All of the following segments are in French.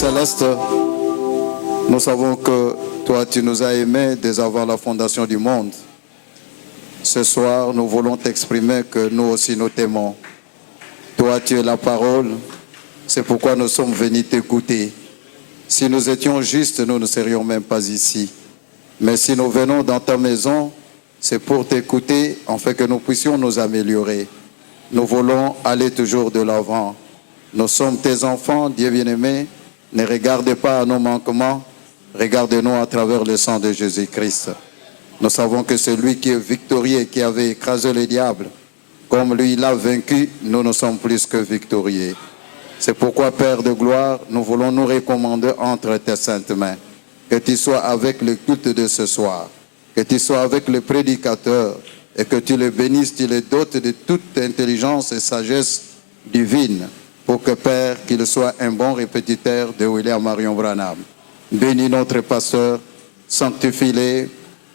Céleste, nous savons que toi, tu nous as aimés dès avant la fondation du monde. Ce soir, nous voulons t'exprimer que nous aussi nous t'aimons. Toi, tu es la parole, c'est pourquoi nous sommes venus t'écouter. Si nous étions justes, nous ne serions même pas ici. Mais si nous venons dans ta maison, c'est pour t'écouter, afin que nous puissions nous améliorer. Nous voulons aller toujours de l'avant. Nous sommes tes enfants, Dieu bien-aimé. Ne regarde pas à nos manquements, regarde-nous à travers le sang de Jésus-Christ. Nous savons que celui qui est victorieux, qui avait écrasé le diable, comme lui l'a vaincu, nous sommes plus que victorieux. C'est pourquoi, Père de gloire, nous voulons nous recommander entre tes saintes mains. Que tu sois avec le culte de ce soir, que tu sois avec le prédicateur et que tu le bénisses, tu le dotes de toute intelligence et sagesse divine pour que, Père, qu'il soit un bon répétiteur de William Marion Branham. Bénis notre pasteur, sanctifie-le,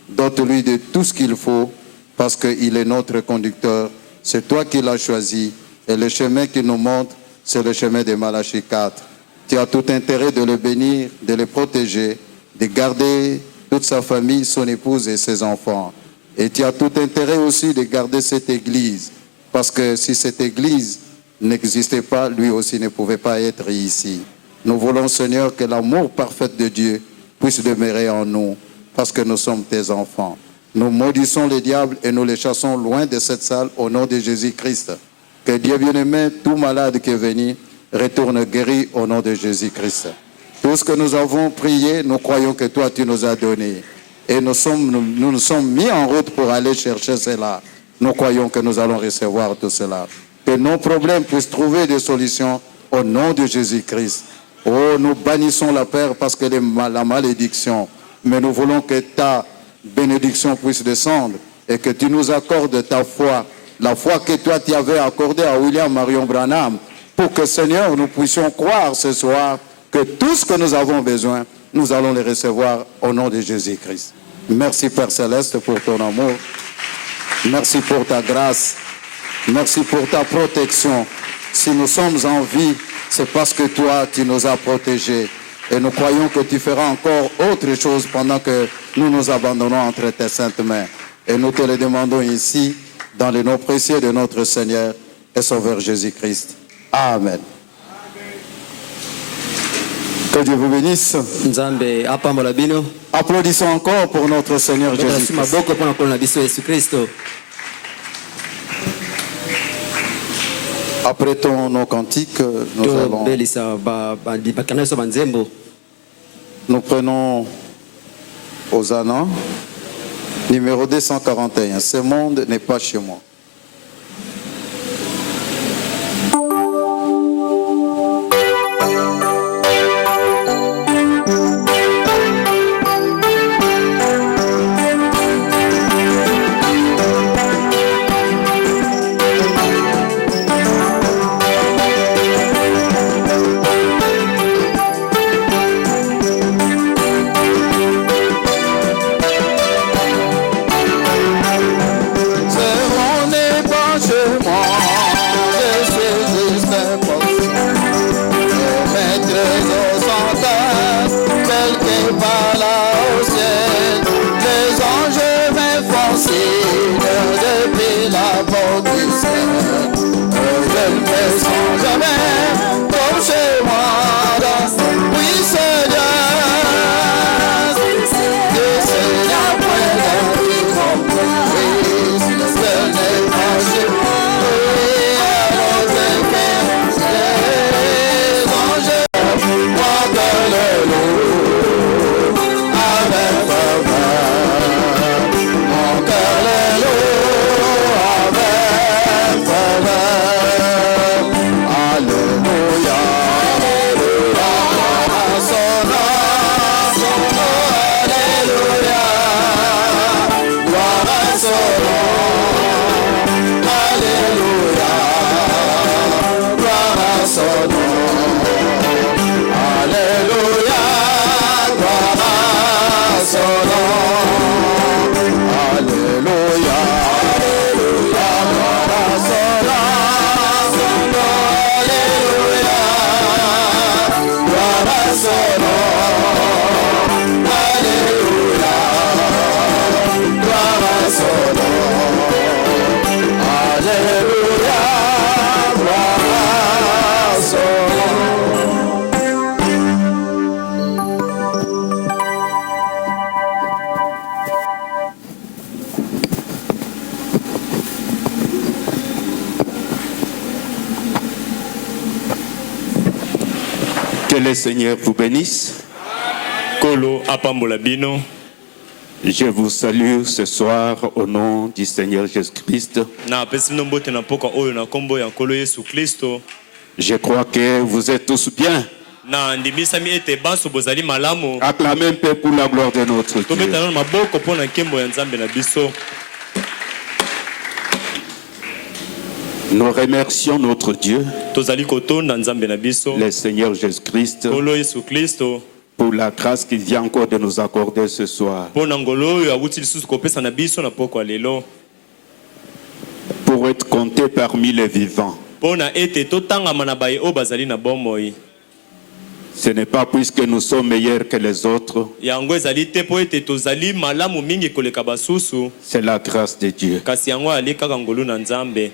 dote-lui de tout ce qu'il faut parce qu'il est notre conducteur. C'est toi qui l'as choisi et le chemin qu'il nous montre, c'est le chemin de Malachie 4. Tu as tout intérêt de le bénir, de le protéger, de garder toute sa famille, son épouse et ses enfants. Et tu as tout intérêt aussi de garder cette église. Parce que si cette église n'existait pas, lui aussi ne pouvait pas être ici. Nous voulons, Seigneur, que l'amour parfait de Dieu puisse demeurer en nous. Parce que nous sommes tes enfants. Nous maudissons le diable et nous les chassons loin de cette salle au nom de Jésus-Christ. Que Dieu bien-aimé, tout malade qui est venu, retourne guéri au nom de Jésus-Christ. Tout ce que nous avons prié, nous croyons que toi, tu nous as donné. Et nous nous sommes mis en route pour aller chercher cela. Nous croyons que nous allons recevoir tout cela. Que nos problèmes puissent trouver des solutions au nom de Jésus-Christ. Oh, nous bannissons la peur parce que la malédiction. Mais nous voulons que ta bénédiction puisse descendre et que tu nous accordes ta foi. La foi que toi, tu avais accordée à William Marion Branham. Pour que, Seigneur, nous puissions croire ce soir que tout ce que nous avons besoin, nous allons les recevoir au nom de Jésus-Christ. Merci Père Céleste pour ton amour. Merci pour ta grâce. Merci pour ta protection. Si nous sommes en vie, c'est parce que toi, tu nous as protégés. Et nous croyons que tu feras encore autre chose pendant que nous nous abandonnons entre tes saintes mains. Et nous te le demandons ici, dans le nom précieux de notre Seigneur et Sauveur Jésus-Christ. Amen. Que Dieu vous bénisse. Applaudissons encore pour notre Seigneur Jésus-Christ. Après nos cantiques, nous prenons Hosanna, numéro 241. Ce monde n'est pas chez moi. Ce monde Que le Seigneur vous bénisse. Kolo apambola bino. Je vous salue ce soir au nom du Seigneur Jésus-Christ. Na pesi nombote na poka oyo na kombo ya Nkolo Yesu Kristo. Je crois que vous êtes tous bien. Na ndimisami ete banso bozali malamu. Acclamez un peu pour la gloire de notre Dieu. Tobeta na maboko pona nkembo ya Nzambe na biso. Nous remercions notre Dieu, Tozali kotonda Nzambe na biso. le Seigneur Jésus-Christ, Nkolo Yesu Kristo. pour la grâce qu'il vient encore de nous accorder ce soir. Pona ngolo oyo awuti lisusu kopesa na biso na poko lelo. Pour être compté parmi les vivants. Pona ete totangama na baye o bazali na bomoi. Ce n'est pas puisque nous sommes meilleurs que les autres. Yango ezali te po ete tozali malamu mingi koleka basusu. C'est la grâce de Dieu. Kasi yango ali kaka ngolu na Nzambe.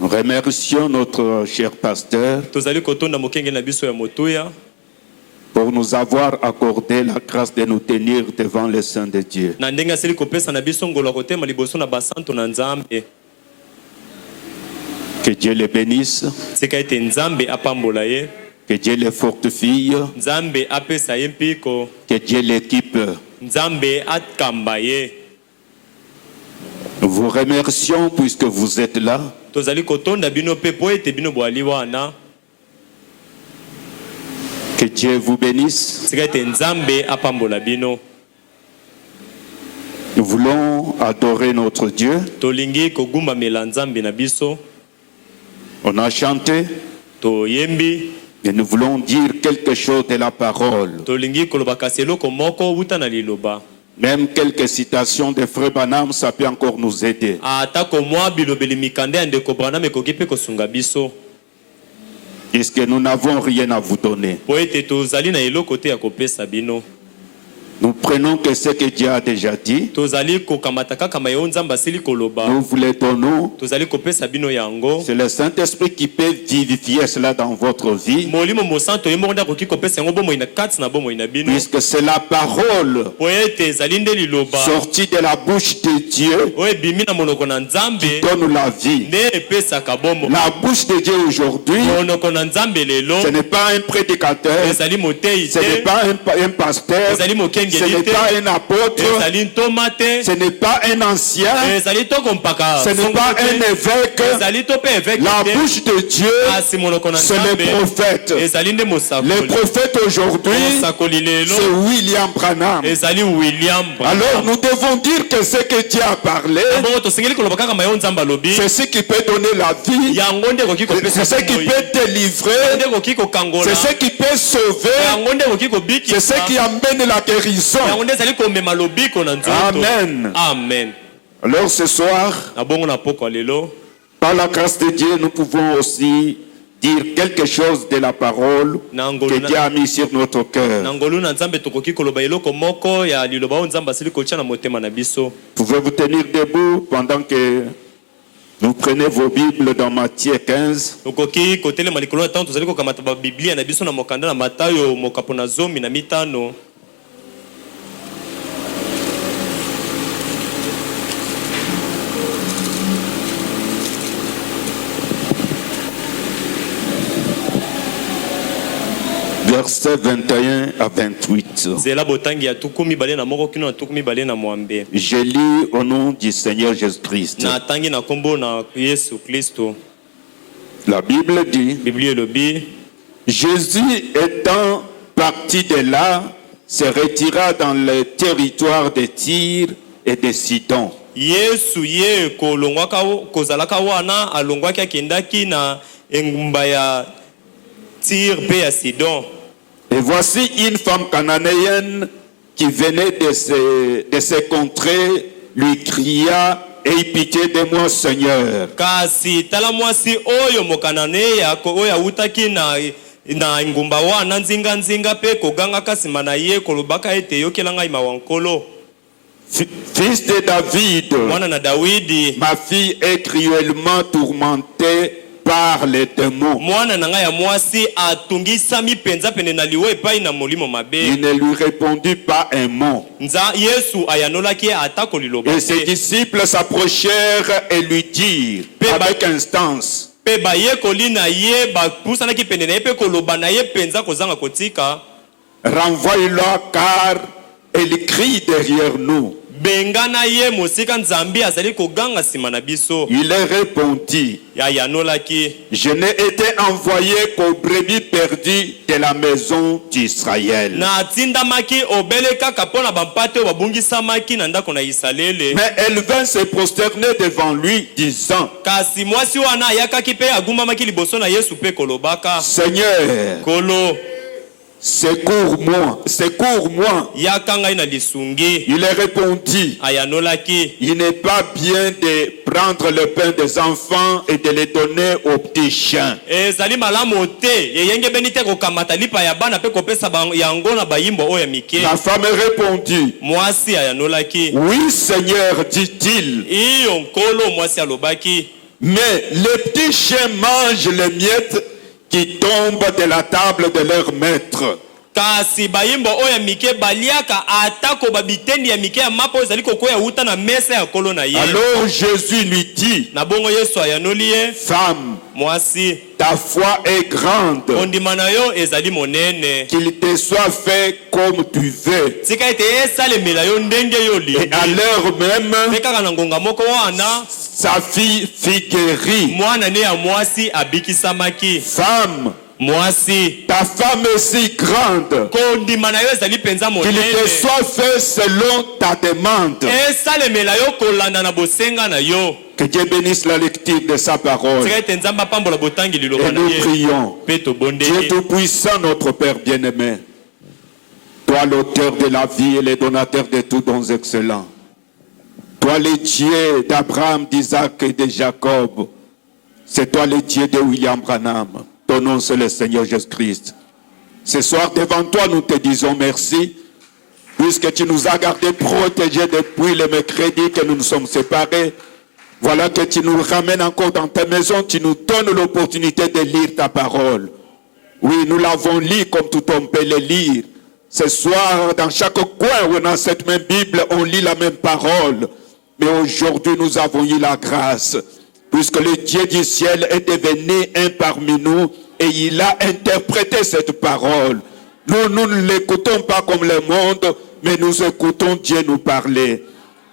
Nous remercions notre cher pasteur Tozali kotonda mokenge na biso ya motuya. pour nous avoir accordé la grâce de nous tenir devant les saints de Dieu. Na ndenge asili kopesa na biso ngolo kotema liboso na basanto na Nzambe. Que Dieu les bénisse, Seka ete Nzambe apambola ye. que Dieu les fortifie, Nzambe apesa ye mpiko. que Dieu l'équipe. Nzambe akamba ye. Nous vous remercions puisque vous êtes là. Tozali kotonda bino pe po ete bino boali wana. Que Dieu vous bénisse. Seka ete Nzambe apambola bino. Nous voulons adorer notre Dieu. Tolingi kogumbamela Nzambe na biso. On a chanté Toyembi. et nous voulons dire quelque chose de la parole. Tolingi kolobaka seloko moko wuta na liloba. Même quelques citations de Frère Branham, ça peut encore nous aider. Atako mwa bilobeli mikande ya ndeko Branham ekoki pe kosunga biso. Puisque nous n'avons rien à vous donner. Po ete tozali na eloko te ya kopesa bino. Nous prenons que ce que Dieu a déjà dit. Tozali kokamata kaka mayo Nzambe asili koloba. Nous vous le donnons. Tozali kopesa bino yango. C'est le Saint-Esprit qui peut vivifier cela dans votre vie. Molimo mosanto ye moko ndakoki kopesa yango bomoi na kati na bomoi na bino. Puisque c'est la parole Po ete ezali nde liloba. sortie de la bouche de Dieu Oyo ebimi na monoko na qui Nzambe donne la vie. nde epesaka bomo. La bouche de Dieu aujourd'hui, Monoko na Nzambe lelo ce n'est pas un prédicateur, ezali motei ce n'est te. pas un pasteur, Ezali ce mokengeli n'est te. pas un apôtre, Ezali ntoma te. ce n'est pas un ancien, Ezali toko mpaka. ce n'est pas un évêque. Ezali to pe évêque La te. bouche de Dieu, Asi monoko na c'est le Nzambe. prophète. Ezali nde Le mosakoli. prophète aujourd'hui, Mosakoli lelo c'est William Branham. ezali William Branham. Alors nous devons dire que ce que Dieu a parlé, Bongo tosengeli koloba kaka mayo Nzambe alobi. c'est ce qui peut donner la vie, Yango nde koki kopesa c'est ce qui bomoi. peut délivrer, Nde koki kokangola. c'est ce qui peut sauver, Yango nde koki c'est kobikisa. ce qui amène la guérison. Yango nde ezali komema lobiko na nzoto. Amen. Amen. Alors ce soir, Na bongo na poko lelo. par la grâce de Dieu, nous pouvons aussi dire quelque chose de la parole que Dieu a mis sur notre cœur. Na ngolu na Nzambe tokoki koloba eloko moko ya liloba oyo Nzambe asili kotia na motema na biso. Pouvez-vous tenir debout pendant que vous prenez vos Bibles dans Matthieu 15. Tokoki kotelema likolo na tango tozali kokamata ba Biblia na biso na mokanda na Matayo mokapo na 15. Versets 21 à 28. Zela botangi ya tukumi bale na moko kino na tukumi bale na mwambe. Je lis au nom du Seigneur Jésus-Christ. Na tangi na kombo na Yesu Kristo. La Bible dit, Biblia elobi. Jésus étant parti de là, se retira dans le territoire de Tyr et de Sidon. Yesu ye kolongwaka kozalaka wana alongwaki akendaki na engumba ya Tyr pe ya Sidon. Et voici une femme cananéenne qui venait de ces contrées, lui cria, aie pitié de moi, Seigneur. Kasi tala mwasi oyo mokananeya oyo awutaki na ngumba wana nzinga pe koganga kasima na ye kolobaka ete yokela ngai mawa nkolo. Fils de David, Mwana na Dawidi, ma fille est cruellement tourmentée par les démons. mwana na ngai ya mwasi atungisami penza pene na liwe epai na molimo mabe. Il ne lui répondit pas un mot. Yesu ayanolaki atako liloba Et ses te. disciples s'approchèrent et lui dirent avec instance, pe bayekoli na ye bapusanaki pene na ye pe koloba na ye penza kozanga kotika. Renvoie-le car il crie derrière nous. Bengana ye mosika nzambi azali koganga sima na biso. Il est répondit, Ya yanolaki. je n'ai été envoyé qu'aux brebis perdues de la maison d'Israël. Na tindamaki obele kaka pona bampate o babungisamaki na ndako na Isalele. Mais elle vint se prosterner devant lui, disant, Kasi mwasi wana ayakaki pe agumamaki liboso na Yesu pe kolobaka. Seigneur, Kolo secours-moi, secours-moi. yakanga ina lisungi. Il est répondit, Ayanolaki. il n'est pas bien de prendre le pain des enfants et de les donner aux petits chiens. Ezali malamu te yeyenge benite kokamata lipa ya bana pe kopesa yango na bayimbo oyo ya mike. La femme répondit, Mwasi ayanolaki. oui Seigneur, dit-il, Iyo nkolo mwasi alobaki. mais les petits chiens mangent les miettes qui tombent de la table de leur maître. Kasi bayimbo oyo ya mike baliaka atako babitendi ya mike ya mapo ezali kokoya uta na mesa ya kolo na ye. Alors Jésus lui dit, Na bongo Yesu ayanoli ye. femme, Mwasi ta foi est grande, ondima na yo ezali monene. qu'il te soit fait comme tu veux. Tika ete esalemela yo ndenge yo Et lingi. à l'heure même, Pe kaka na ngonga moko wana sa fille fit guérir. mwana ne ya mwasi abikisamaki. Femme, Mwasi ta femme est si grande, kondima na yo ezali penza qu'il te monene. soit fait selon ta demande. Esalemela yo kolanda na bosenga na yo. Que Dieu bénisse la lecture de sa parole. Tika ete nzambe apambola botangi liloba Et na nous ye. prions. Pe Dieu tobondeli. Tout-Puissant, notre Père bien-aimé, toi l'auteur de la vie et le donateur de tous dons excellents, toi le Dieu d'Abraham, d'Isaac et de Jacob, c'est toi le Dieu de William Branham. Ton nom c'est le Seigneur Jésus-Christ. Ce soir devant toi nous te disons merci, puisque tu nous as gardés protégés depuis le mercredi que nous nous sommes séparés. Voilà que tu nous ramènes encore dans ta maison, tu nous donnes l'opportunité de lire ta parole. Oui, nous l'avons lu comme tout homme peut le lire. Ce soir, dans chaque coin où on a cette même Bible, on lit la même parole. Mais aujourd'hui, nous avons eu la grâce, puisque le Dieu du ciel est devenu un parmi nous et il a interprété cette parole. Nous ne l'écoutons pas comme le monde, mais nous écoutons Dieu nous parler.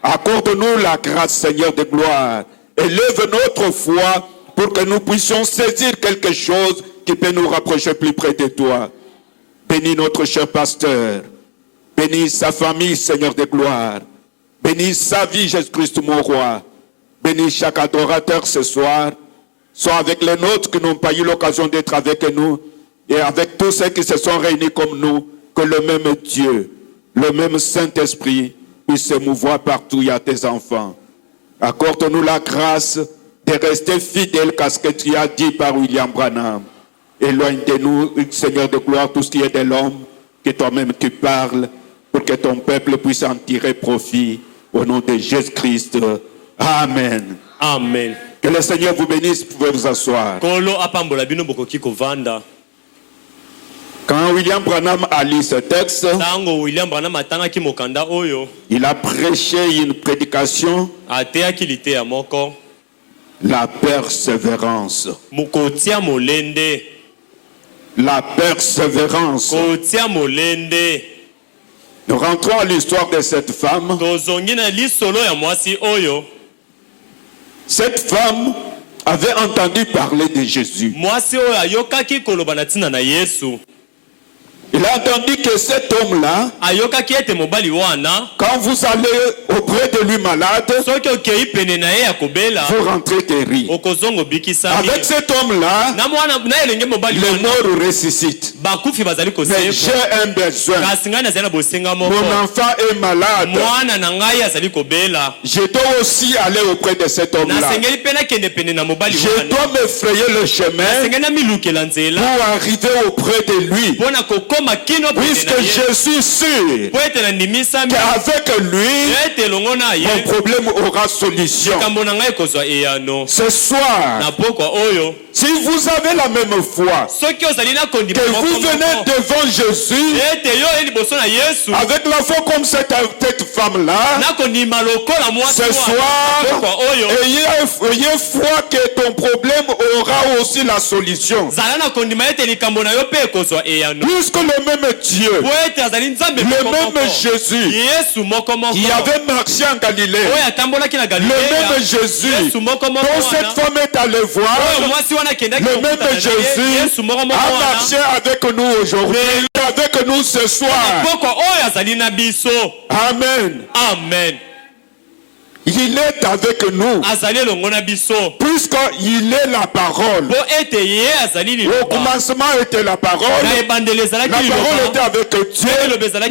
Accorde-nous la grâce, Seigneur de gloire. Élève notre foi pour que nous puissions saisir quelque chose qui peut nous rapprocher plus près de toi. Bénis notre cher pasteur. Bénis sa famille, Seigneur de gloire. Bénis sa vie, Jésus-Christ, mon roi. Bénis chaque adorateur ce soir. Sois avec les nôtres qui n'ont pas eu l'occasion d'être avec nous et avec tous ceux qui se sont réunis comme nous, que le même Dieu, le même Saint-Esprit puisse se mouvoir partout à tes enfants. Accorde-nous la grâce de rester fidèles à ce que tu as dit par William Branham. Éloigne de nous, Seigneur de gloire, tout ce qui est de l'homme, que toi-même tu parles, pour que ton peuple puisse en tirer profit. Au nom de Jésus-Christ. Amen. Amen. Que le Seigneur vous bénisse, vous pouvez vous asseoir. Kolo apambola bino bokoki kovanda. Quand William Branham a lu ce texte, Tango William Branham atangaki mokanda oyo, il a prêché une prédication, ateyaki liteya moko. la persévérance. Kotia molende. La persévérance. Kotia molende. Nous rentrons à l'histoire de cette femme. Tozongi na lisolo ya mwasi oyo. Cette femme avait entendu parler de Jésus. Mwasi oyo ayokaki koloba na ntina na Yesu. Il a entendu que cet homme-là, Ayokaki ete mobali wana, quand vous allez auprès de lui malade, soki okei pene na ye ya kobela, vous rentrez guéri. okozongo bikisami. Avec cet homme-là, Na mwana na elenge mobali les wana, morts ressuscitent. bakufi bazali Mais kosefa. j'ai un besoin. Kasi ngai nazali na bosenga moko. Mon enfant est malade. Mwana na ngai azali kobela. Je dois aussi aller auprès de cet homme-là. Nasengeli pe nakende pene na mobali Je wana. dois me frayer le chemin Nasengeli namilukela nzela. pour arriver auprès de lui. Mpona kokoma kino pene Puisque na ye. je suis sûr Po ete na ndimisami. qu'avec lui, Ete elongo na ye mon problème aura solution. likambo na ngai ekozwa eyano. Ce soir, Na pokwa oyo si vous avez la même foi, soki ozali na kondima que moko vous venez moko, devant Jésus, ete yo liboso na Yesu avec la foi comme cette femme-là, na kondima lokola mwasi ce soir, pokwa oyo ayez foi que ton problème aura aussi la solution. zala na kondima ete likambo na yo pe ekozwa eyano. Puisque le même Dieu, Po ete azali nzambe le moko même moko. Jésus, Yesu moko moko qui avait marché en Galilée, oyo atambolaki na le Galilea. même Jésus, Yesu moko moko dont cette wana femme est allée voir, oyo mwasi wana akendaki le kokutana même na ye. Jésus Yesu moko moko a wana marché avec nous aujourd'hui, avec nous ce soir. pokwa oyo azali na biso. Amen. Amen. Il est avec nous, Azali elongo na biso puisqu'il est la parole. po ete ye azali Au liloba commencement était la parole. na ebandeli La ezalaki parole était liloba avec Dieu.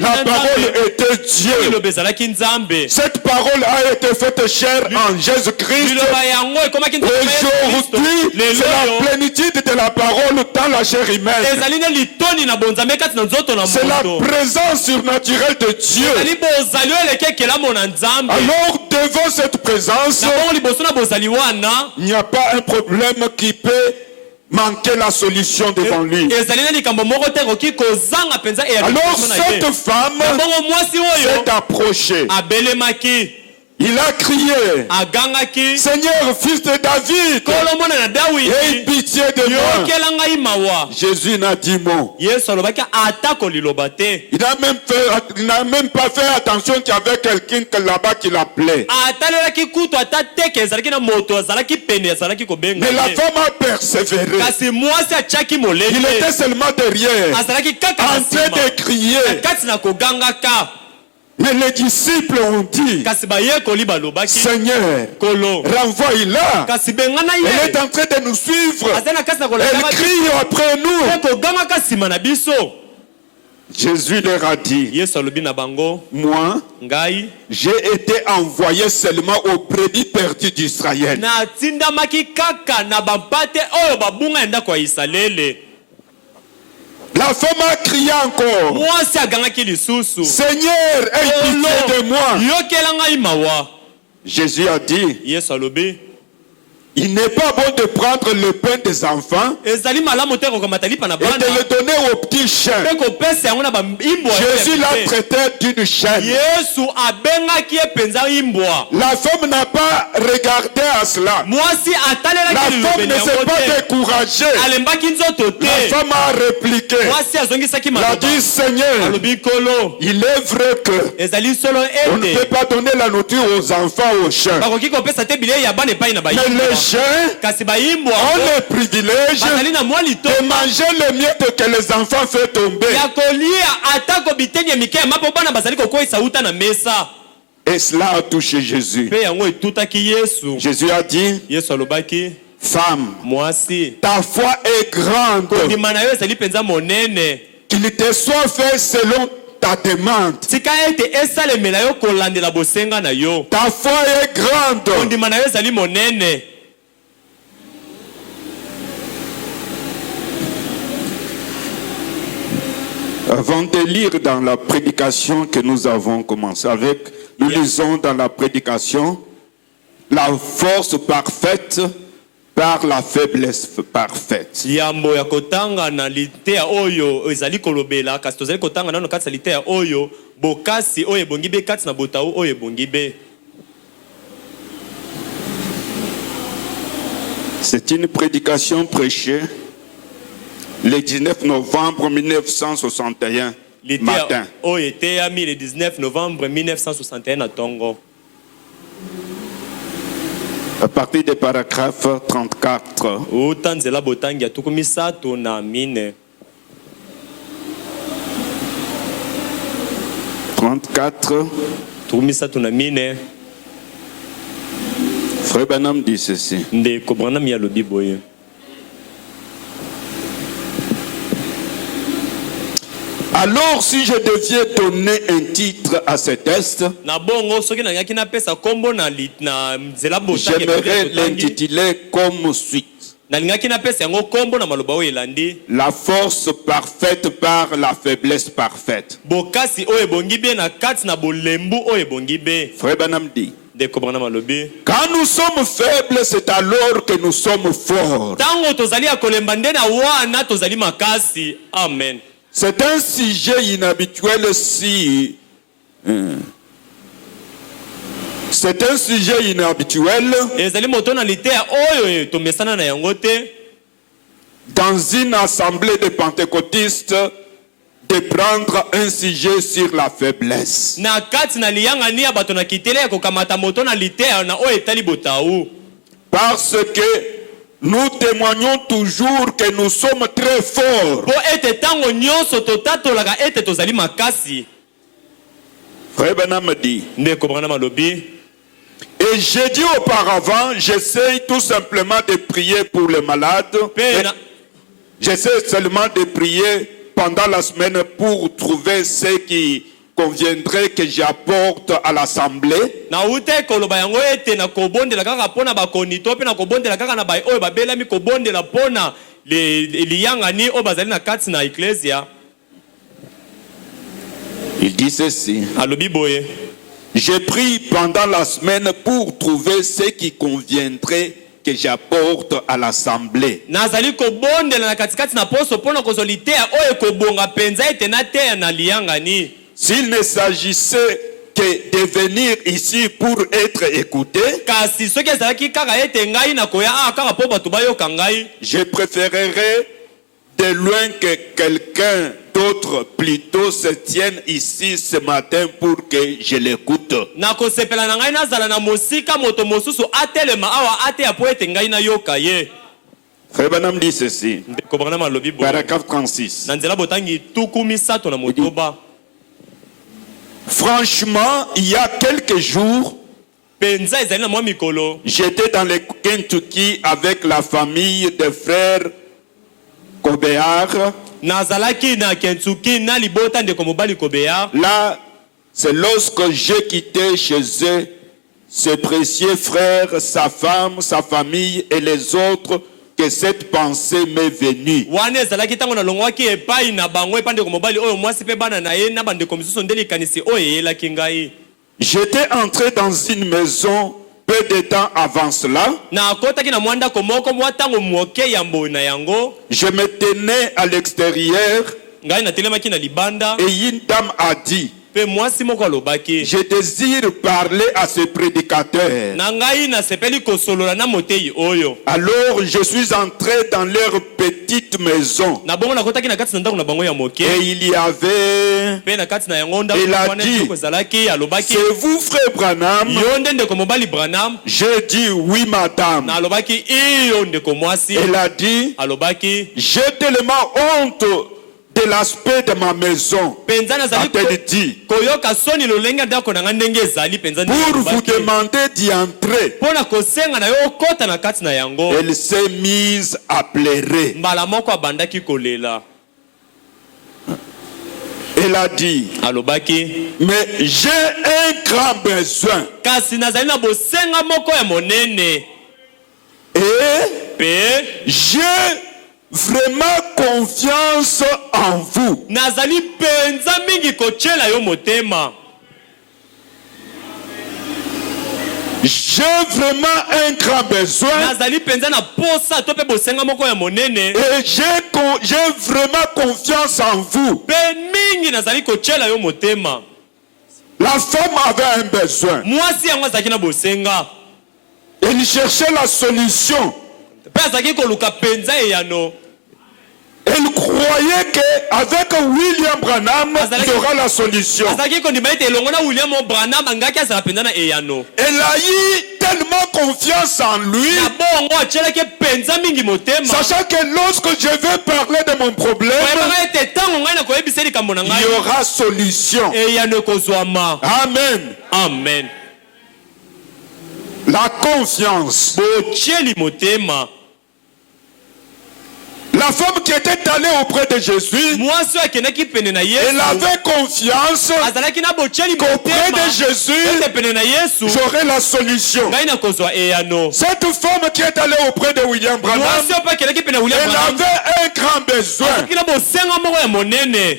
La parole était Dieu. liloba ezalaki nzambe. Cette parole a été faite chair en Jésus-Christ. Liloba yango ekomaki nzambe ya Yesu Kristo. Aujourd'hui, c'est Lelo la oyo plénitude de la parole dans la chair humaine. ezali na litoni na bonzambe kati na nzoto na C'est la moto. présence surnaturelle de Dieu. ezali bozali oyo eleki ekelamo na nzambe. Alors, devant cette présence, na bongo liboso na bozali wana il n'y a pas un problème qui peut manquer la solution devant lui. ezali na likambo moko te ekoki kozanga mpenza eyali Alors, liboso na ye. cette femme Na bongo mwasi oyo s'est approchée. abelemaki Il a crié, agangaki, Seigneur, fils de David, kolo mwana na aie Dawidi pitié de moi. yokela ngai mawa. Jésus n'a dit mot. Yesu alobaki ata koliloba te. Il n'a même pas fait attention qu'il y avait quelqu'un là-bas qui l'appelait. Atalelaki kutu ata teke ezalaki na moto azalaki pene azalaki kobenga Mais la ye. femme a persévéré. Kasi mwasi atiaki Il molende était seulement derrière, azalaki kaka en na train nsima de crier. kati na kogangaka. Mais les disciples ont dit, Kasi bayekoli balobaki Seigneur, kolo renvoie-la. kasi bengana Elle ye est en train de nous suivre. azali na kasi na Elle kolanda crie après nous. kogangaka nsima na biso. Jésus leur a dit, Yesu alobi na bango moi, ngai j'ai été envoyé seulement aux brebis perdues d'Israël. natindamaki kaka na bampate oyo babunga ya ndako ya Isalele. La femme a crié encore, Mwasi agangaki lisusu Seigneur, aie pitié de moi. yokela ngai mawa. Jésus a dit, Yesu alobi il n'est pas bon de prendre le pain des enfants ezali malamu te kokamata lipa na et de bana le donner aux petits chiens. mpe kopesa yango na baimbwa. Jésus l'a traité d'une chienne. Yesu abengaki ye mpenza imbwa. La femme n'a pas regardé à cela. Mwasi La atalelaki femme lilobeli ne s'est yango pas te découragée. alembaki nzoto La te. femme a répliqué. Mwasi azongisaki Elle a maloba dit, Seigneur, alobi kolo il est vrai que ezali solo on ne peut ete pas donner la nourriture aux enfants, aux chiens. bakoki kopesa te bilei ya bana epai na Mais baimbwa. les chiens Kasi baimbwa ont le privilège bazali na mwa de litoma manger le miettes que les enfants font tomber. ya kolia atako biteni ya mike ya mapo bana bazali kokweyisa uta na mesa. Et cela a touché Jésus. Mpe yango etutaki Yesu. Jésus a dit, Yesu alobaki femme, mwasi ta foi est grande. kondima na yo ezali mpenza monene. Qu'il te soit fait selon ta demande. Tika ete esalemela yo kolandela bosenga na yo. Ta foi est grande. Kondima na yo ezali monene. Avant de lire dans la prédication que nous avons commencé avec, nous lisons dans la prédication la force parfaite par la faiblesse parfaite. Yambo ya kotanga na litea oyo ezali kolobela kasi tozali kotanga nano kati ya litea oyo bokasi oyo ebongi be kati na botao oyo ebongi be. C'est une prédication prêchée le 19 novembre 1961 Litea matin. oyo eteyami le 19 novembre 1961 na Tongo. À partir du paragraphe 34. Uta nzela botangi ya tuku misato na mine. 34. Tuku misato na mine. Frère Branham dit ceci. Ndeko Branham ya lobi boye. Alors, si je devais donner un titre à ce texte, Na bongo soki na ngaki na pesa kombo na nzela botangi. j'aimerais l'intituler comme suite. nalingaki napesa yango kombo na maloba oyo elandi La force parfaite par la faiblesse parfaite. bokasi oyo ebongi be na kati na bolembu oyo ebongi be. Frère Branham dit, Ndeko Branham alobi quand nous sommes faibles, c'est alors que nous sommes forts. ntango tozali ya kolemba nde na wana tozali makasi. Amen. C'est un sujet inhabituel si... C'est un sujet inhabituel ezali moto na litea oyo tomesana na yango te dans une assemblée de pentecôtistes de prendre un sujet sur la faiblesse. na kati na liyangani ya bato na kitele ya kokamata moto na litea na oyo etali botau. Parce que nous témoignons toujours que nous sommes très forts. Po ete tango nyonso totatolaka ete tozali makasi. Frère Branham dit, Ndeko Branham alobi et j'ai dit auparavant, j'essaie tout simplement de prier pour les malades. J'essaie seulement de prier pendant la semaine pour trouver ce qui conviendrait que j'apporte à l'assemblée. na ute koloba yango ete na kobondela kaka pona bakoni to pe na kobondela kaka na bai oyo babelami kobondela pona liyangani oyo bazali na kati na ecclesia. Il dit ceci. Alobi boye J'ai pris pendant la semaine pour trouver ce qui conviendrait que j'apporte à l'assemblée. nazali kobondela na katikati na poso pona kozoli teya oyo kobonga penza ete na teya na liyangani. S'il ne s'agissait que de venir ici pour être écouté, kasi soki ezalaki kaka ete ngai na koya kaka po bato bayoka ngai, je préférerais de loin que quelqu'un d'autre plutôt se tienne ici ce matin pour que je l'écoute. na kosepela na ngai nazala na mosika moto mosusu atelema awa ateya po ete ngai nayoka ye. Frère Branham dit ceci, Ndeko Branham alobi boye paragraphe 36. na nzela botangi tuku misato na motoba. Franchement, il y a quelques jours, penza ezali na mwa mikolo j'étais dans le Kentucky avec la famille des frères Cobéard. nazalaki na Kentucky na libota ndeko mobali Kobeya. Là, c'est lorsque j'ai quitté chez eux ce précieux frère, sa femme, sa famille et les autres que cette pensée m'est venue. wana ezalaki ntango nalongwaki epai na bango epai ndeko mobali oyo mwasi mpe bana na ye na bandeko misusu nde likanisi oyo eyelaki ngai. J'étais entré dans une maison peu de temps avant cela. na akotaki na mwa ndako moko mwa ntango moke ya mboi na yango. Je me tenais à l'extérieur ngai natelemaki na libanda et une dame a dit, mpe mwasi moko alobaki je désire parler à ce prédicateur. na ngai nasepeli kosolola na motei oyo. Alors je suis entré dans leur petite maison na bongo nakotaki na kati na ndako na bango ya moke et il y avait... mpe na kati na yango ndako Il a wana dit, ndeko ezalaki alobaki C'est vous, frère Branham? yo nde ndeko mobali Branham. J'ai dit oui, madame. na alobaki iyo ndeko mwasi Elle a dit, alobaki j'ai tellement honte de l'aspect de ma maison. penza nazali A-t-elle dit, koyoka soni lolenge ya ndako na nga ndenge ezali penza ndenge pour vous alobaki. demander d'y entrer. mpo na kosenga na yo okota na kati na yango. Elle s'est mise à pleurer. mbala moko abandaki kolela Elle a dit, alobaki mais j'ai un grand besoin. kasi nazali na bosenga moko ya monene Et mpe j'ai vraiment confiance en vous. nazali penza mingi kotyela yo motema. J'ai vraiment un grand besoin. nazali penza na posa to mpe bosenga moko ya monene Et j'ai vraiment confiance en vous. mpe mingi nazali kotyela yo motema. La femme avait un besoin. mwasi yango azalaki na bosenga Elle cherchait la solution. mpe azalaki koluka penza eyano. Elle croyait qu'avec William Branham, il y aura la solution. azalaki kondima ete elongo na William Branham angaki azala penza na eyano. Elle a eu tellement confiance en lui, na bongo atyelaki penza mingi motema sachant que lorsque je vais parler de mon problème, koyebaka ete ntango ngai nakoyebisa likambo na il ngai y aura solution. eyano ekozwama. Amen. Amen. La confiance. botyeli motema. La femme qui était allée auprès de Jésus, mwasi oyo akendaki pene na elle yesu avait confiance azalaki na botyeli qu'auprès motema de Jésus, ete pene na yesu j'aurai la solution. ngai nakozwa eyano. Cette femme qui est allée auprès de William Branham, mwasi oyo mpe akendaki pene ya William elle Branham avait un grand besoin. azalaki na bosenga moko ya monene,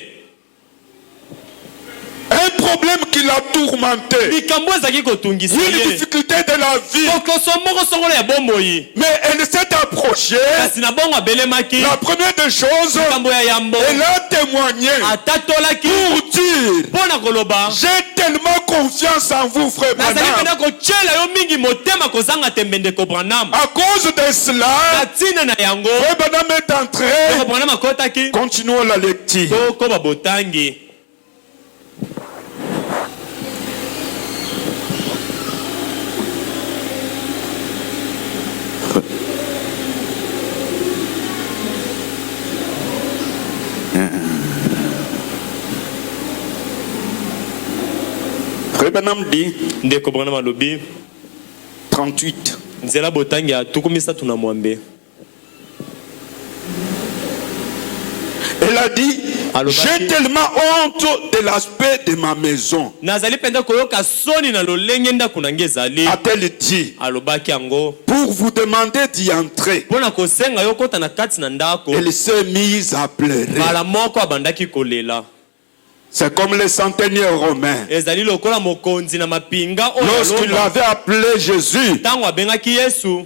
Un problème qui l'a tourmenté. likambo ezalaki kotungisa Une ye difficulté de la vie. kokoso moko songolo ya bomoi, Mais elle s'est approchée. kasi na bongo abelemaki La première des choses, likambo ya yambo elle a témoigné atatolaki pour dire: mpo na koloba j'ai tellement confiance en vous, frère nazali mpena Branham. kotyela yo mingi motema kozanga tembe ndeko Branham. À cause de cela, na ntina na yango frère Branham est entré. ndeko Branham akotaki Continuons la lecture. tokoba botangi. Frère Branham dit ndeko Branham alobi 38. nzela botangi ya tuku misatu na mwambe. Elle a dit: Alobaki. j'ai tellement honte de l'aspect de ma maison. nazali mpenza koyoka soni na lolenge ndako na nge ezali. A-t-elle dit, alobaki yango pour vous demander d'y entrer. mpo na kosenga yo kota na kati na ndako. Elle s'est mise à pleurer. mbala moko abandaki kolela. C'est comme les centeniers romains. ezali lokola mokonzi na mapinga oyo Lorsqu'il alomba. avait appelé Jésus, ntango abengaki yesu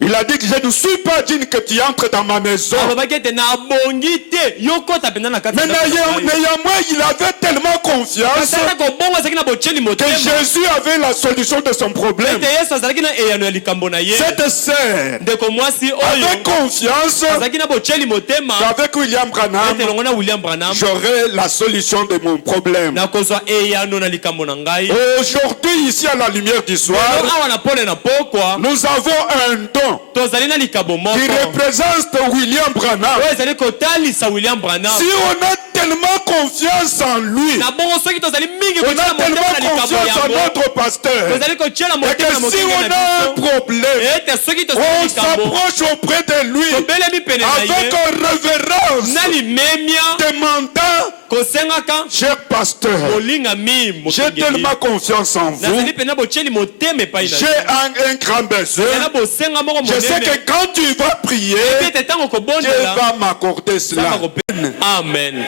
il a dit que je ne suis pas digne que tu entres dans ma maison. alobaki ete nabongi te yo kota mpenza na kati Mais na ndako na ngai. néanmoins, il avait tellement confiance Kasi ata kobongo azalaki na botyeli que motema Jésus avait la solution de son problème. ete yesu azalaki na eyano ya likambo na ye. Cette sœur ndeko mwasi oyo avait confiance azalaki na botyeli motema qu'avec William Branham, ete longo na William Branham j'aurai la solution de mon problème. nakozwa eyano na likambo na ngai. Aujourd'hui, ici à la lumière du soir, lelo awa na pole na pokwa nous avons un don tozali na likambo qui moko représente William Branham. oyo ezali kotalisa William Branham. Si on a tellement confiance en lui, na bongo soki tozali mingi on kotyela a motema tellement na likambo confiance en yango notre pasteur, tozali kotyela et motema na que si mokenge on na a un biso problème, ete soki tozali on likambo s'approche auprès de lui tobelemi pene na avec ye révérence, na limemia demandant: kosengaka cher pasteur, molingami j'ai mokengeli tellement confiance en vous, nazali pena botyeli motema epai na j'ai ye un grand besoin. na bosenga moko Je sais monene que quand tu vas prier, ete ntango Dieu kobondela va m'accorder cela. nzambe akopesa. amen.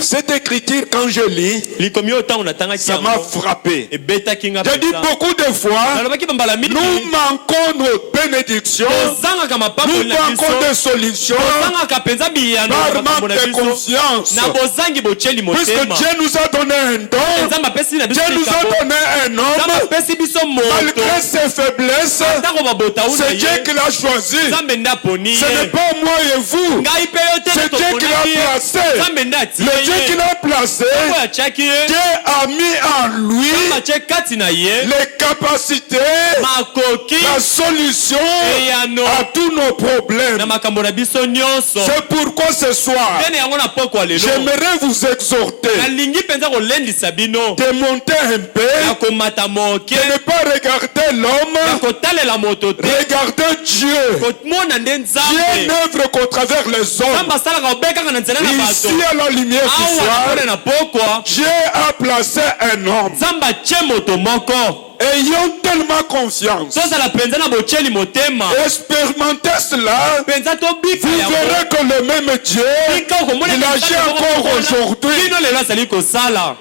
Cette écriture, quand je lis, likomi oyo ntango natangaki ça m'a yango frappé. ebetaki nga J'ai dit mpenza. beaucoup de fois, nalobaki bambala mingi nous manquons nos bénédictions, tozangaka nous mapamboli na manquons biso des solutions tozangaka mpenza biyano par na makambo manque na de biso confiance. na bozangi botyeli Puisque motema. Dieu nous a donné un don, nzambe apesi na biso Dieu nous a likambo donné un nzambe homme, apesi biso moto malgré ses faiblesses, ntango babota una c'est Dieu ye qui l'a choisi. nzambe nde aponi Ce n'est ye pas moi et vous, ngai mpe yo te c'est Dieu qui l'a toponaki ye placé. nzambe nde atie Le Dieu qui ye l'a placé, oyo atiaki ye Dieu a mis en lui nzambe atie kati na ye les capacités, makoki la solution eyano à tous nos problèmes. na makambo na biso nyonso. C'est pourquoi ce soir, tene yango na pokwa lelo j'aimerais vous exhorter nalingi mpenza kolendisa bino de monter un ya peu, komata moke de ne pas regarder ya l'homme, kotalela moto te regarder Dieu. komona nde Dieu nzambe n'œuvre qu'au travers les hommes. nzambe asalaka obekaka na nzela na Ici bato à la lumière du awa na soir, pole na pokwa Dieu a placé un homme. nzambe atie moto moko Ayons tellement confiance. tozala mpenza na botyeli motema Expérimentez cela. mpenza tobika Vous yango verrez que le même Dieu, bika okomona il agit encore aujourd'hui. bino lelo azali kosala.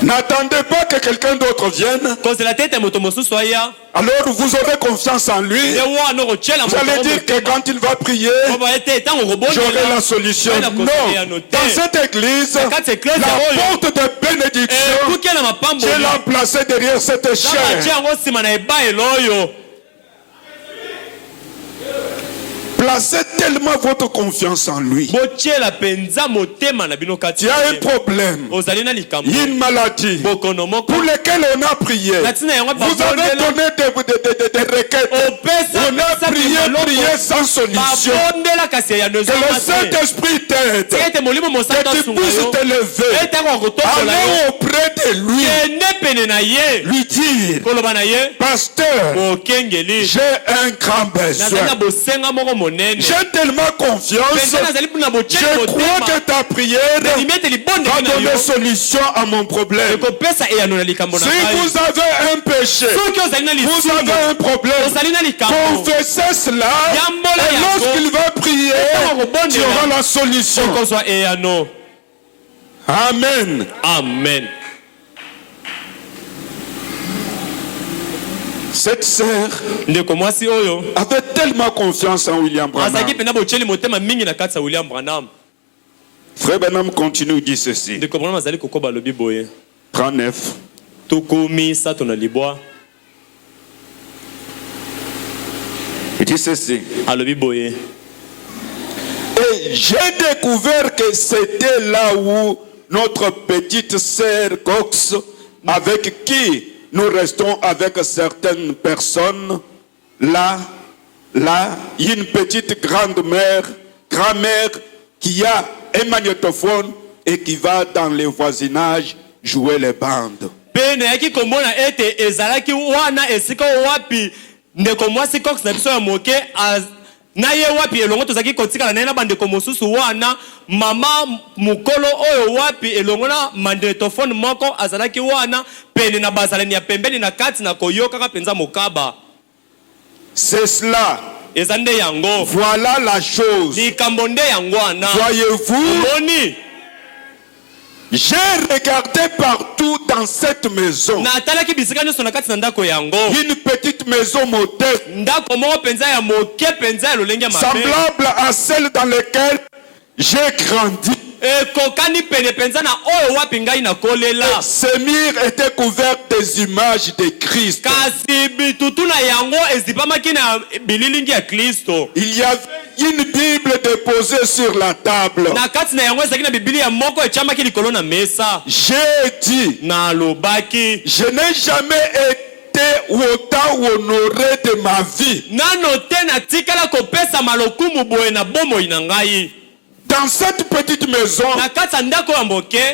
N'attendez pas que quelqu'un d'autre vienne. kozela te ete moto mosusu aya Alors vous aurez confiance en lui. nde wana okotyela Vous allez dire que quand il va prier, oba ete ntango j'aurai la solution. Non. Dans cette église, la porte de bénédiction, ekuki na mapambo Dieu l'a placée derrière cette nzambe atie chair. yango nsima na ebayelo oyo placez tellement votre confiance en lui. botiela penza motema na bino kati. Il y a un problème. Ozali na likambo. Il y a une maladie Bokono moko. pour laquelle on a prié. Vous avez donné des requêtes. On a prié sans solution. Que le Saint-Esprit t'aide. Que tu puisses te lever. Allez auprès de lui. Lui dire, pasteur, j'ai un grand besoin. J'ai tellement confiance. Je crois que ta prière va donner solution à mon problème. Si vous avez un péché, vous avez un problème, confessez cela. Et lorsqu'il va prier, tu auras la solution. Amen. Amen. Cette sœur oyo avait tellement confiance en William Branham. Frère Branham continue, dit ceci. 39. Il dit ceci. Et j'ai découvert que c'était là où notre petite sœur Cox, avec qui nous restons avec certaines personnes, là, une petite grand-mère qui a un magnétophone et qui va dans les voisinages jouer les bandes. na ye wapi elongo tozaki kotikala na bandeko mosusu wana mama mukolo oyo wapi elongo na magnetophone moko azalaki wana pene na bazalani ya pembeni na kati na koyoka ka penza mokaba. C'est cela. Ezande yango. Voilà la chose. Likambo nde yango wana. Voyez-vous? Boni. J'ai regardé partout dans cette maison. Une petite maison moderne. Semblable à celle dans laquelle j'ai grandi. Ces murs étaient couverts des images de Christ. Il y avait une Bible déposée sur la table. J'ai dit, je n'ai jamais été autant honoré de ma vie. Dans cette petite maison,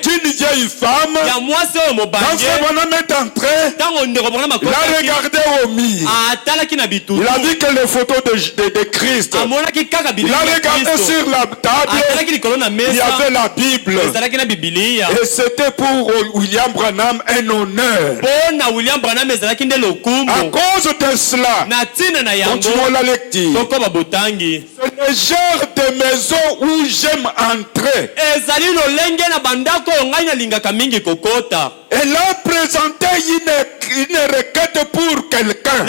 d'une vieille femme, quand ce bonhomme est entré, il a regardé au mur. Il a vu que les photos de Christ. Il a regardé sur la table. Il y avait la Bible. Et c'était pour William Branham un honneur. À cause de cela, continuons la lecture. C'est le genre de maison où j'aime entrer. Elle a présenté une requête pour quelqu'un.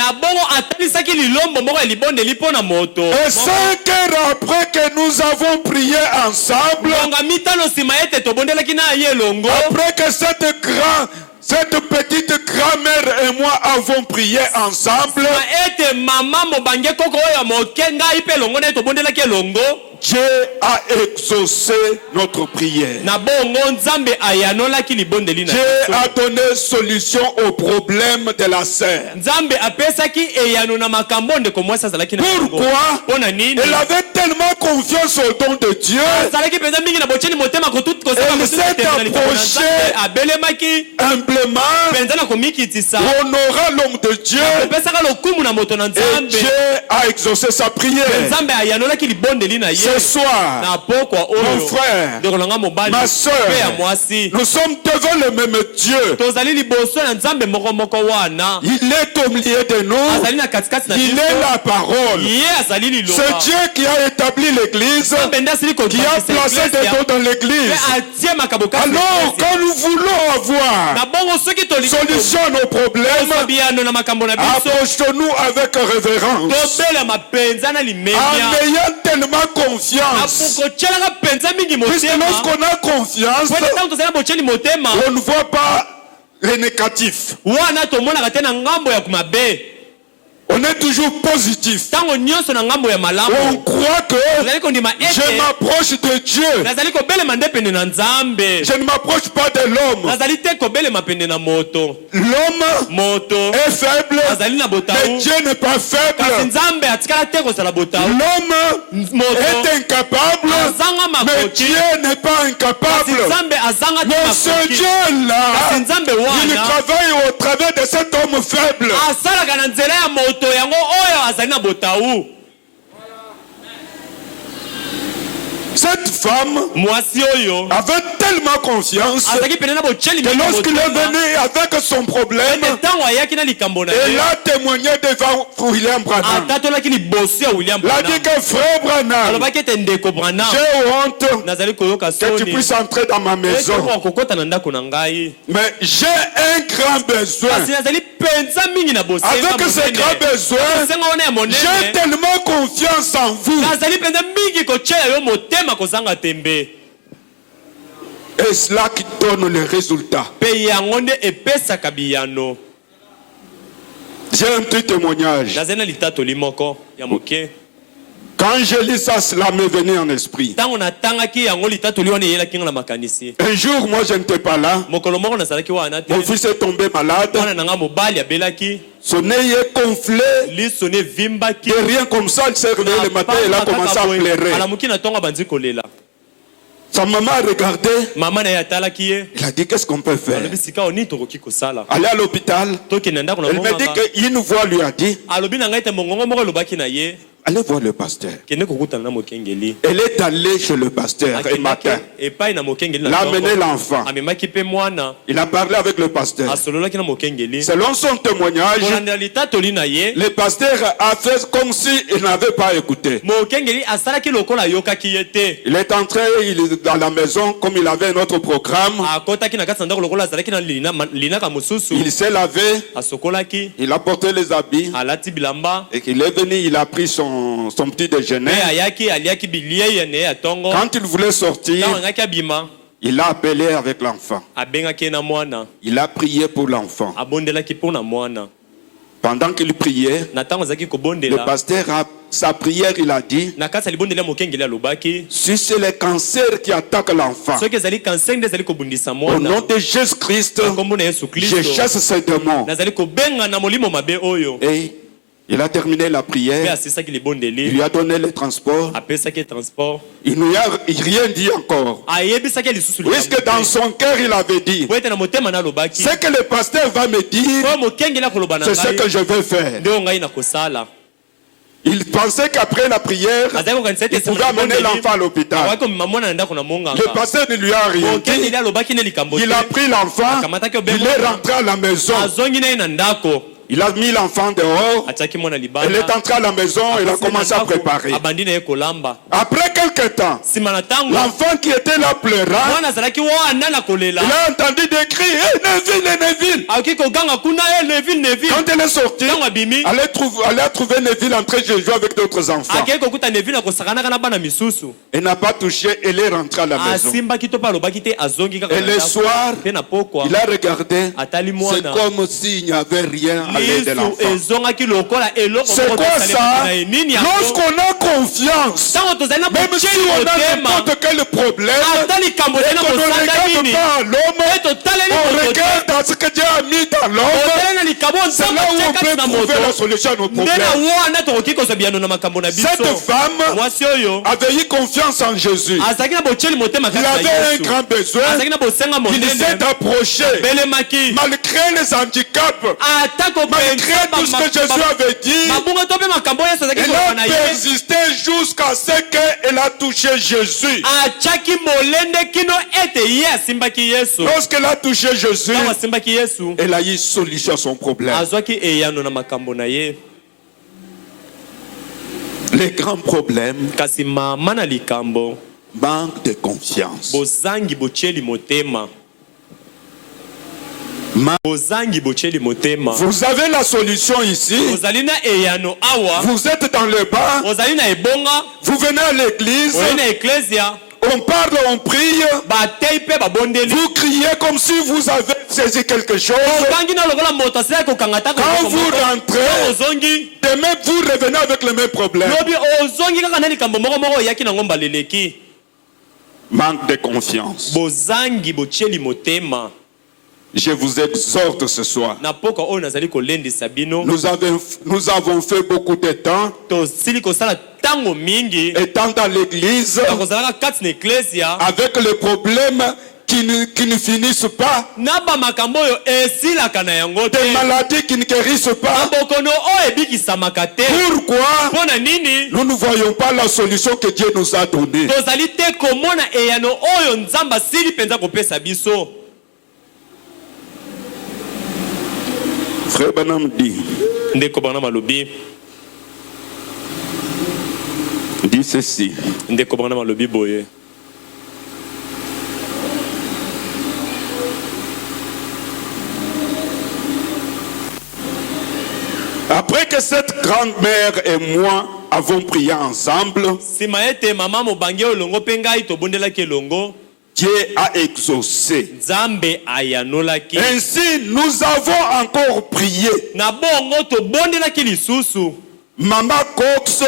Et 5 heures après que nous avons prié ensemble, après que cette petite grand-mère et moi avons prié ensemble, Dieu a exaucé notre prière. Dieu a donné solution au problème de la sœur. Pourquoi? Elle avait tellement confiance au don de Dieu. Elle s'est approchée humblement, honorant l'homme de Dieu, et Dieu a exaucé sa prière. Ce soir, mon frère, ma soeur, nous sommes devant le même Dieu. Il est au milieu de nous. Il est la parole. C'est Dieu qui a établi l'église, qui a placé des dons dans l'église. Alors, quand nous voulons avoir solution à nos problèmes, approchons-nous avec révérence, en ayant tellement confiance. Puisque lorsqu'on a confiance, on ne voit pas les négatifs. On est toujours positif. Tango nyonso na ngambo ya malamu. On croit que Nazali kondima je ete. m'approche de Dieu. Nazali kobelema nde pene na Nzambe. Je ne m'approche pas de l'homme. Nazali te kobelema pene na moto. L'homme Moto. est faible, Azali na botau. mais Dieu n'est pas Kasi faible. Nzambe atikala te kozala botau. L'homme Moto. est incapable, Azanga mais makoki. Dieu n'est pas Kasi incapable. Nzambe azanga te Mais ce makoki. Dieu-là, Kasi Nzambe il wana. travaille au travers de cet homme faible. Asalaka na nzela ya moto yango oyo azali na botau. Cette femme Mwasi oyo. avait tellement confiance Azaki pene na bocheli que mingi na lorsqu'il est motema. venu avec son problème, Ete ntango ayaki na likambo na elle ye. a témoigné devant William Branham. Atatolaki liboso ya William Il a dit Branham. que frère Branham, Alobaki ete ndeko Branham. j'ai honte Nazali koyoka que tu soni. puisses entrer dans ma maison. Ete kokota na ndako na ngai. Mais j'ai un grand besoin. Kasi nazali penza mingi na bosenga Avec ce grand besoin, bosenga wana ya j'ai monene. tellement confiance en vous. Nazali penza mingi kotyela yo motema kozanga tembe. Et cela qui donne les résultats. Pe yango nde epesaka biyano. J'ai un petit témoignage. Nazali na litatoli moko ya moke. Quand je lis ça, cela m'est venu en esprit. Ntango natangaki yango litatoli wana eyelaki nga na makanisi. Un jour, moi, je n'étais pas là. Mokolo moko nazalaki wana te. Mon fils est tombé malade. Mwana na nga mobali abelaki. Son œil est gonflé. Liso ne vimbaki. De rien comme ça, il s'est réveillé le matin et il a commencé à pleurer. Alamuki na tonga banzi kolela. Sa maman a regardé. Mama na ye atalaki ye. Il a dit, qu'est-ce qu'on peut faire? Alobi sika oni tokoki kosala. Aller à l'hôpital. Tokende ndako na Elle m'a dit monganga. qu'une voix lui a dit, Alobi na ngai te mongongo moko elobaki na ye. allez voir le pasteur. Kende kokutana na mokengeli. Elle est allée chez le pasteur un matin. Epai na mokengeli na Il a ntongo. amené l'enfant. Amemaki pe mwana. Il a parlé avec le pasteur. Asololaki na mokengeli. Selon son témoignage, Kolandela litatoli na ye. le pasteur a fait comme s'il n'avait pas écouté. Mokengeli asalaki lokola ayokaki ye te. Il est entré dans la maison comme il avait un autre programme. Akotaki na kati na ndako lokola azalaki na linaka mosusu. Il s'est lavé, Asokolaki. il a porté les habits Alati bilamba. et qu'il est venu, il a pris son petit déjeuner. Pe ayaki aliaki bilie ye ne ya tongo. Quand il voulait sortir, Ntango angaki abima. il a appelé avec l'enfant. Abengaki ye na mwana. Il a prié pour l'enfant. Abondelaki mpo na mwana. Pendant qu'il priait, Na ntango azalaki le kobondela. pasteur, sa prière, il a dit, Na kati ya libondeli ya mokengeli alobaki. si c'est le cancer qui attaque l'enfant, Soki ezali kanser nde ezali kobundisa au mwana. nom de Jésus-Christ, Na kombo na Yesu je Kristo. chasse ces démons. Nazali kobenga na molimo mabe oyo. Et il a terminé la Pe prière, asisaki il libondeli. lui a donné le transport, Apesaki transport. il ne lui a rien dit encore. Ayebisaki lisusu Puisque dans son cœur, il avait dit, po ete na motema na alobaki. ce que le pasteur va me dire, Po mokengeli akoloba na c'est ce que ngai. je vais faire. Nde oyo ngai na kosala. Il pensait qu'après la prière, Azali kokanisa ete il pouvait amener l'enfant à l'hôpital. awaki komema mwana na ndako na monganga. Le pasteur ne lui a rien Mokengeli dit. alobaki ne likambo Il a te. pris l'enfant, il est rentré à la maison. Azongi na ye na ndako. Il a mis l'enfant dehors. Atiaki mwana Elle libanda. est entrée à la maison, elle a commencé à préparer. Abandi na ye kolamba. Après quelque temps, Nsima na ntango l'enfant qui était là pleurant, mwana azalaki wana na kolela. il a entendu des cris, hey, Neville, Neville. Akoki koganga kuna Neville. Quand elle est sortie, Ntango abimi. elle a trouvé Neville en train de jouer avec d'autres enfants. Akei kokuta Neville akosakanaka na bana misusu. Elle n'a pas touché, elle est rentrée à la maison. Asimbaki to pe alobaki te azongi kaka Et na le ndako. soir, Pe na pokwa. il a regardé, Atali c'est mwana. comme s'il n'y avait rien à l'aide de Lisu l'enfant. ezongaki lokola eloko C'est moko quoi esalemi ça? na ye. Nini yango? Lorsqu'on a confiance, Ntango tozali na même si botyeli on a motema. n'importe quel problème, Ata likambo et ezali na qu'on ne kosanda regarde nini. pas à l'homme, E totaleli on moto te. regarde à ce que Dieu a mis dans l'homme, Totali na likambo c'est nzambe là où atie on kati peut na trouver la moto. solution à nos Nde na problèmes. wana tokoki kozwa biyano na makambo na biso. Cette femme Mwasi oyo avait eu confiance en Jésus. azalaki na botyeli motema Il kati na avait un Yesu. grand besoin. Azalaki na bosenga Il s'est monene. approché. Belemaki. Malgré les handicaps, Ata malgré tout ce que Jésus avait dit, mabunga to pe makambo oyo Yesu azalaki elle koloba a na ye. persisté jusqu'à ce qu'elle a touché Jésus. Atiaki molende kino ete ye asimbaki Yesu. Lorsqu'elle a touché Jésus, Ntango asimbaki Yesu, elle a eu solution à son problème. azwaki eyano na makambo na ye. Les grands problèmes Kasi mama na likambo manquent de confiance. bozangi botyeli motema. Bozangi botyeli motema. Vous avez la solution ici. Ozali na eyano awa. Vous êtes dans le bas. Ozali na ebonga. Vous venez à l'église. Oye na eklesia. On parle, on prie. batei mpe babondeli Vous criez comme si vous avez saisi quelque chose. okangi na lokola moto asili kokanga ta Quand vous rentrez, ozongi demain vous revenez avec le même problème. lobi ozongi kaka na likambo moko oyaki nango mbaleleki Manque de confiance. bozangi botieli motema Je vous exhorte ce soir. na poka oyo nazali kolendisa bino Nous avons fait beaucoup de temps tosili kosala ntango mingi étant dans l'église na kozalaka kati na eklesia avec les problèmes qui ne finissent pas, na bamakambo oyo esilaka na yango te des maladies qui ne guérissent na pas. bokono oyo ebikisamaka te Pourquoi mpo na nini nous ne voyons pas la solution que Dieu nous a donnée? tozali te komona eyano oyo nzambe asili mpenza kopesa biso. Frère Branham dit Ndeko Branham alobi ceci. Ndeko Branham alobi boye Après que cette grand-mère et moi avons prié ensemble, sima ete mama mobangi olongo mpe ngai tobondelaki elongo Dieu a exaucé. nzambe ayanolaki Ainsi, nous avons encore prié. na bongo tobondelaki lisusu Maman Cox,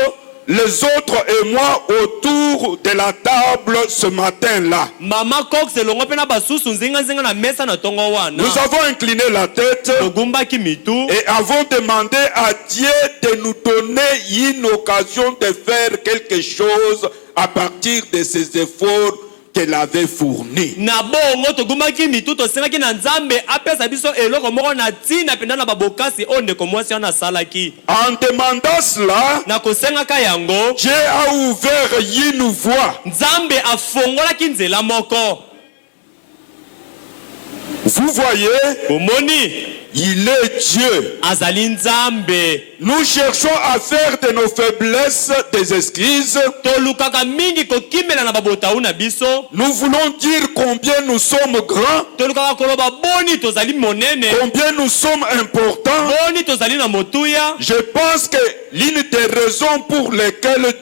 les autres et moi autour de la table ce matin-là. mama Cox elongo mpe na basusu nzinga na mesa na tongo wana Nous avons incliné la tête togumbaki mitu et avons demandé à Dieu de nous donner une occasion de faire quelque chose à partir de ces efforts qu'elle avait fournis. na bongo togumbaki mitu tosengaki na nzambe apesa biso eloko moko na ntina mpenza na babokasi oyo ndeko mwasi wana asalaki En demandant cela, na kosengaka yango Dieu a ouvert une voie. nzambe afongolaki nzela moko Vous voyez, omoni il est Dieu. azali nzambe Nous cherchons à faire de nos faiblesses des excuses. tolukaka mingi kokimela na babotau na biso Nous voulons dire combien nous sommes grands, tolukaka koloba boni tozali monene combien nous sommes importants. boni tozali na motuya Je pense que l'une des raisons pour lesquelles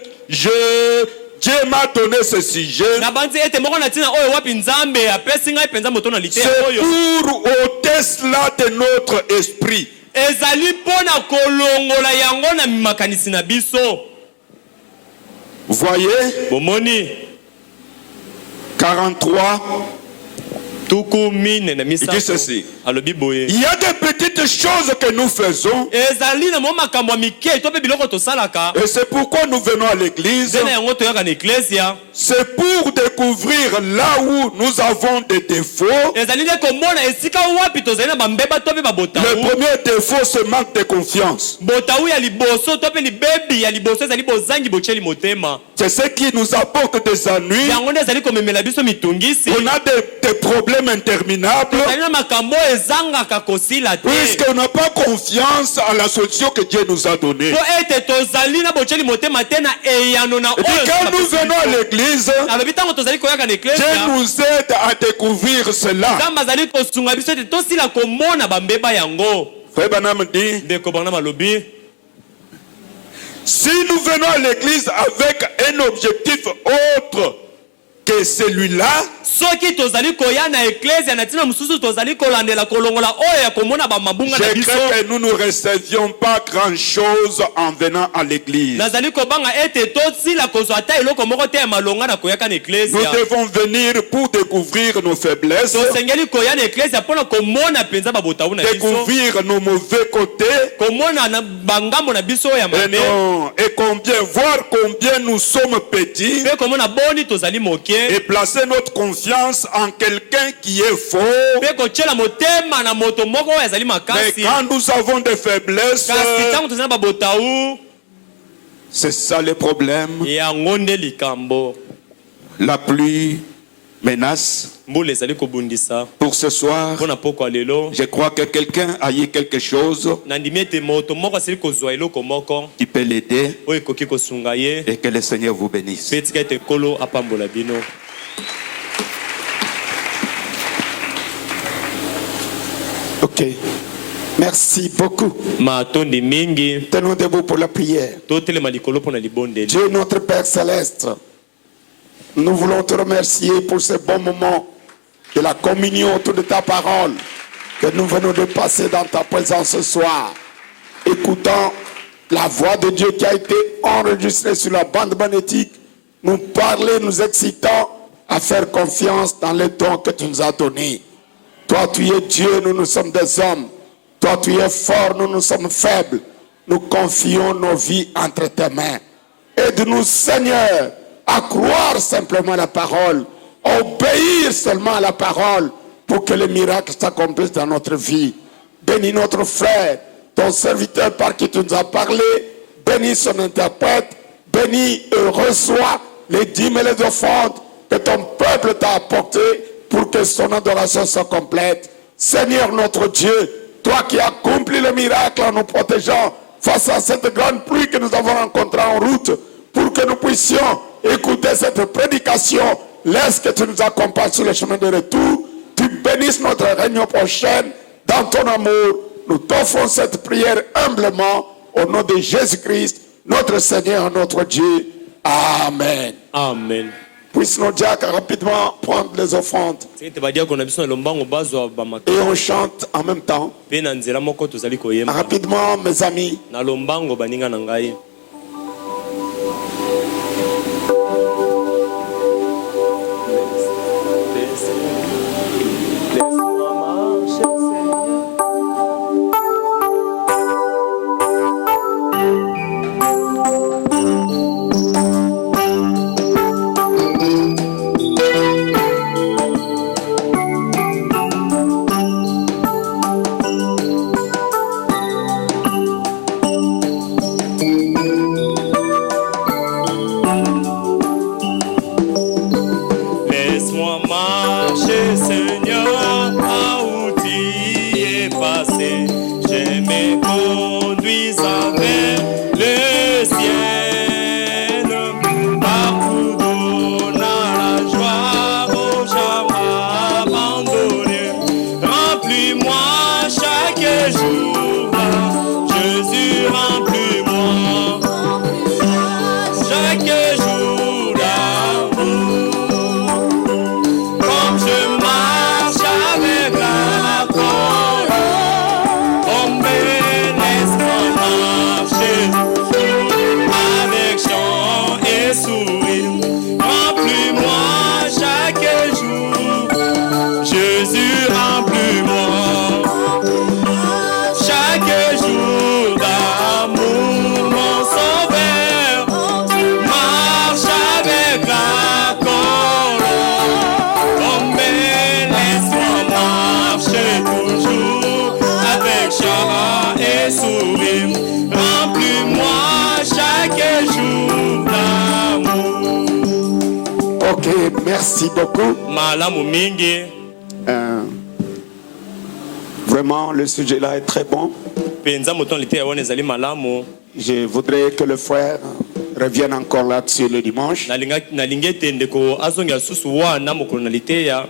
Dieu m'a donné ce sujet, na banzi ete moko na ntina oyo wapi nzambe apesi ngai mpenza moto na lite c'est oyo pour ôter cela de notre esprit. ezali mpo na kolongola yango na makanisi na biso Voyez, bomoni 43, tuku mine na il dit misato ceci. alobi boye Il y a des petites choses que nous faisons ezali na mo makambo ya mike to mpe biloko tosalaka et c'est pourquoi nous venons à l'église. nde na yango toyaka na eklesia C'est pour découvrir là où nous avons des défauts. ezali nde komona esika wapi tozali na bambeba to mpe Le babotau premier défaut, c'est manque de confiance. botau ya liboso to mpe libebi ya liboso ezali bozangi botieli motema C'est ce qui nous apporte des ennuis. yango nde ezali komemela biso mitungisi On a des problèmes interminables tozali na makambo oyo ezangaka kosila te puisqu'on n'a pas confiance à la solution que Dieu nous a donnée. po ete tozali na botieli motema te na eyano na Et puis quand nous venons à l'église, alobi ntango tozali koyaka na Dieu eklesia nous aide à découvrir cela. nzambe azali kosunga biso ete tosila komona bambeba yango Frère Branham dit, ndeko Branham alobi si nous venons à l'église avec un objectif autre que celui-là, soki tozali koya na eklesia na ntina mosusu tozali kolandela kolongola oyo ya komona bamabunga na je biso crains que nous ne recevions pas grand-chose en venant à l'église. nazali kobanga ete tosila kozwa ata eloko moko te ya malonga na koyaka na Nous eklesia devons venir pour découvrir nos faiblesses, tosengeli koya na eklesia mpona komona mpenza babotau na biso découvrir nos mauvais côtés, komona na bangambo na biso oyo ya mabe et voir combien nous sommes petits, mpe komona boni tozali moke et placer notre confiance en quelqu'un qui est fort. mpe kotiela motema na moto moko oyo azali Mais makasi quand nous avons des faiblesses, kasi ntango tozali na babotau c'est ça le problème. yango nde likambo La pluie menace. mbula ezali kobundisa Pour ce soir, mpo na poko ya lelo je crois que quelqu'un a eu quelque chose nandimi ete moto moko asili kozwa eloko moko qui peut l'aider oyo ekoki kosunga ye et que le Seigneur vous bénisse. mpe tika ete nkolo apambola bino Ok. Merci beaucoup. matondi mingi Tenons debout pour la prière. totelema likolo mpo na libondeli Dieu notre Père céleste, Nous voulons te remercier pour ce bon moment de la communion autour de ta parole que nous venons de passer dans ta présence ce soir, écoutant la voix de Dieu qui a été enregistrée sur la bande magnétique, nous parler, nous excitant à faire confiance dans les dons que tu nous as donnés. Toi, tu es Dieu, nous sommes des hommes. Toi, tu es fort, nous sommes faibles. Nous confions nos vies entre tes mains. Aide-nous, Seigneur, à croire simplement à la parole, à obéir seulement à la parole pour que les miracles s'accomplissent dans notre vie. Bénis notre frère, ton serviteur par qui tu nous as parlé. Bénis son interprète. Bénis et reçois les dîmes et les offrandes que ton peuple t'a apportées pour que son adoration soit complète. Seigneur notre Dieu, toi qui as accompli le miracle en nous protégeant face à cette grande pluie que nous avons rencontrée en route, pour que nous puissions écouter cette prédication, laisse que tu nous accompagnes sur le chemin de retour. Tu bénisses notre réunion prochaine dans ton amour. Nous t'offrons cette prière humblement au nom de Jésus-Christ, notre Seigneur, notre Dieu. Amen. Amen. Puisse nos diacres rapidement prendre les offrandes. Et on chante en même temps. Rapidement, mes amis. Merci beaucoup. Vraiment, le sujet là est très bon. Je voudrais que le frère revienne encore là-dessus le dimanche. Et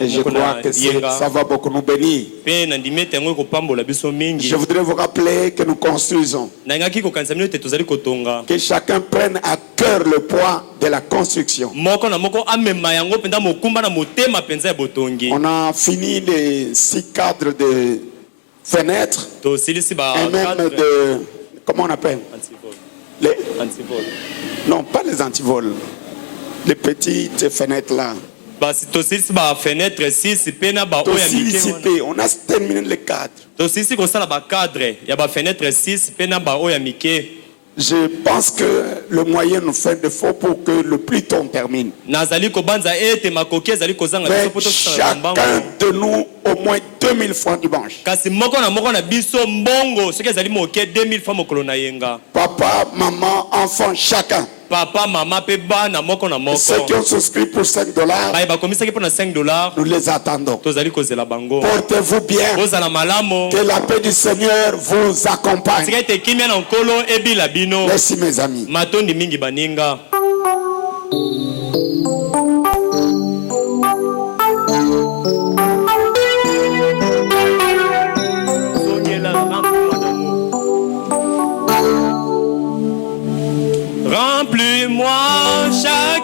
je crois que ça va beaucoup nous bénir. Je voudrais vous rappeler que nous construisons. Que chacun prenne à cœur le poids de la construction. On a fini les 6 cadres de fenêtres et même de... Comment on appelle? Non, pas les antivols. Les petites fenêtres là. On a terminé les cadres. Je pense que le moyen nous fait défaut pour que le plus tôt on termine. Mais chacun de nous au moins 2000 francs dimanche. Papa, maman, enfant, chacun. Papa, maman, ceux qui ont souscrit pour $5, nous les attendons. Portez-vous bien. Que la paix du Seigneur vous accompagne. Merci mes amis. Remplis-moi chaque